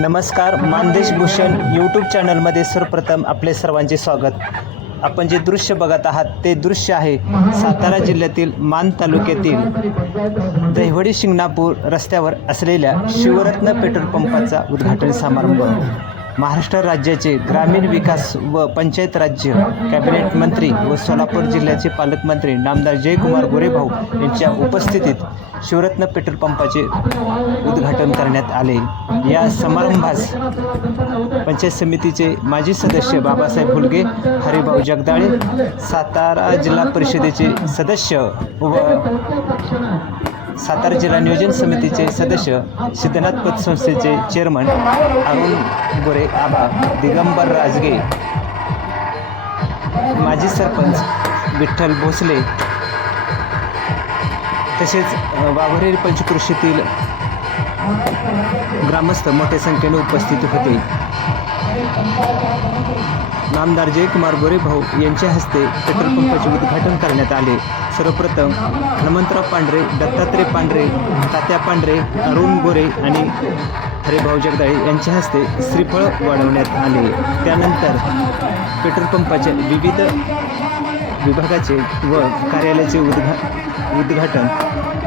नमस्कार मानदेश भूषण यूट्यूब चॅनलमध्ये सर्वप्रथम आपले सर्वांचे स्वागत. आपण जे दृश्य बघत आहात ते दृश्य आहे सातारा जिल्ह्यातील मान तालुक्यातील दहिवडी शिंगणापूर रस्त्यावर असलेल्या शिवरत्न पेट्रोल पंपाचा उद्घाटन समारंभ. महाराष्ट्र राज्याचे ग्रामीण विकास व पंचायत राज्य कॅबिनेट मंत्री व सोलापूर जिल्ह्याचे पालकमंत्री नामदार जयकुमार गोरेभाऊ यांच्या उपस्थितीत शिवरत्न पेट्रोल पंपाचे उद्घाटन करण्यात आले. या समारंभास पंचायत समितीचे माजी सदस्य बाबासाहेब हुलगे हरिभाऊ जगदाळे सातारा जिल्हा परिषदेचे सदस्य व सातारा जिल्हा नियोजन समितीचे सदस्य सिद्धनाथ पतसंस्थेचे चेअरमन अरुण गोरे आबा दिगंबर राजगे माजी सरपंच विठ्ठल भोसले तसेच अ, वाघोरे पंचकृषीतील ग्रामस्थ मोठ्या संख्येने उपस्थित होते. नामदार जयकुमार गोरेभाऊ यांच्या हस्ते पेट्रोल पंपाचे उद्घाटन करण्यात आले. सर्वप्रथम हनुमंतराव पांढरे दत्तात्रय पांढरे तात्या पांढरे अरुण गोरे आणि हरिभाऊ जगदाळे यांच्या हस्ते श्रीफळ वाढवण्यात आले. त्यानंतर पेट्रोल पंपाच्या विविध विभागाचे व कार्यालयाचे उद्घा उद्घाटन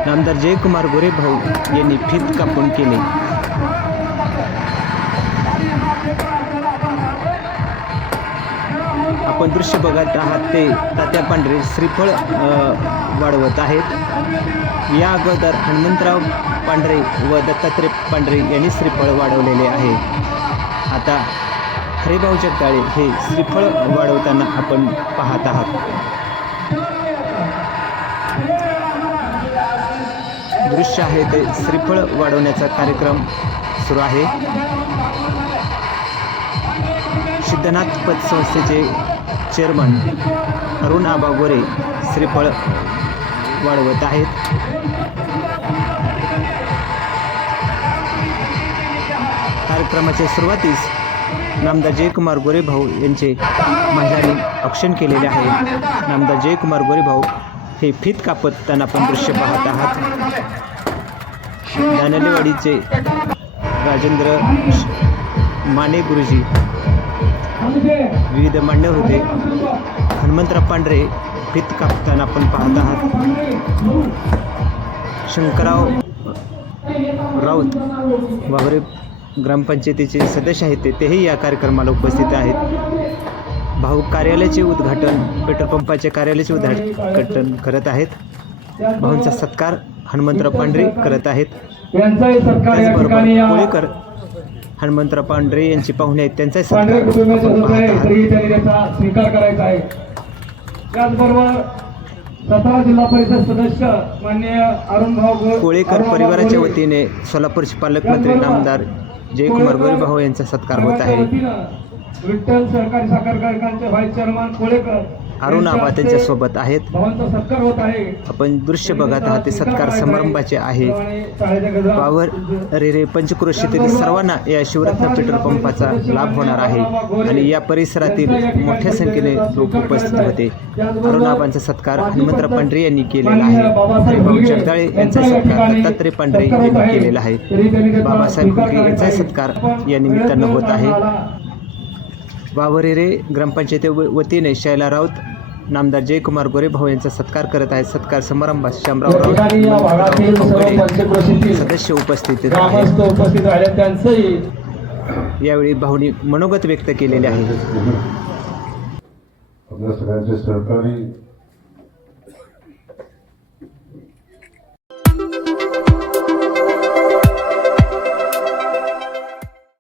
नामदार जयकुमार गोरेभाऊ यांनी फीत कापून केले. आपण दृश्य बघत आहात ते तात्या पांढरे श्रीफळ वाढवत आहेत. या अगोदर हनुमंतराव पांढरे व दत्तात्रय पांढरे यांनी श्रीफळ वाढवलेले आहे. आता हरिभाऊ जगदाळे हे श्रीफळ वाढवताना आपण पाहत आहात. दृश्य आहे ते श्रीफळ वाढवण्याचा कार्यक्रम सुरू आहे. सिद्धनाथ पतसंस्थेचे चेअरमन अरुण आबा गोरे श्रीफळ वाढवत आहेत. कार्यक्रमाच्या सुरुवातीस नामदार जयकुमार गोरेभाऊ यांचे महिलांनी औक्षण केलेले आहे. नामदार जयकुमार गोरेभाऊ हे फीत त्यांना आपण दृश्य पाहत आहात. दानलेवाडीचे राजेंद्र माने गुरुजी विविध मान्यवर होते. हनुमंतराव पांढरे फीत कापताना आपण पाहत आहात. शंकरराव राऊत वाघरे ग्रामपंचायतीचे सदस्य आहेत तेही या कार्यक्रमाला उपस्थित आहेत. भाऊ कार्यालयाचे उद्घाटन पेट्रोल पंपाच्या कार्यालयाचे उद्घाटन करत आहेत. भाऊंचा सत्कार हनुमंतराव पांढरे करत आहेत. त्याचबरोबर कोळेकर हनुमंतराव पांढरे यांचे पाहुणे आहेत. त्यांचाही पांढरे होत पाहत आहे तरीही त्यांनी त्याचा स्वीकार करायचा आहे. त्याचबरोबर सातारा जिल्हा परिषद सदस्य माननीय अरुण भाऊ कोळेकर परिवाराच्या वतीने सोलापूरचे पालकमंत्री नामदार जयकुमार गोरेभाऊ यांचा सत्कार होत आहे. विठ्ठल सहकारी साखर कारखान्याचे व्हाईस चेअरमन कोळेकर अरुण आबा त्यांच्यासोबत आहेत. आपण दृश्य बघत आहात ते सत्कार समारंभाचे आहे. पावर रे रे पंचक्रोशीतील सर्वांना या शिवरत्न पेट्रोल पंपाचा लाभ होणार आहे आणि या परिसरातील मोठ्या संख्येने लोक उपस्थित होते. अरुणाबांचा सत्कार हनुमंतराव पांढरे यांनी केलेला आहे. हरिभाऊ जगदाळे यांचा सत्कार दत्तात्रय पांढरे यांनी केलेला आहे. बाबासाहेब यांचा सत्कार या निमित्तानं होत आहे. वावरेरे ग्रामपंचायती व- वतीने शैला राऊत नामदार जयकुमार गोरेभाऊ यांचा सत्कार करत आहेत. सत्कार समारंभात सर्व राऊत सदस्य उपस्थित आहेत. ग्रामस्थ उपस्थित राहिले. त्यांचंही यावेळी भाऊनी मनोगत व्यक्त केलेले आहे. आपल्या सगळ्यांचे सहकारी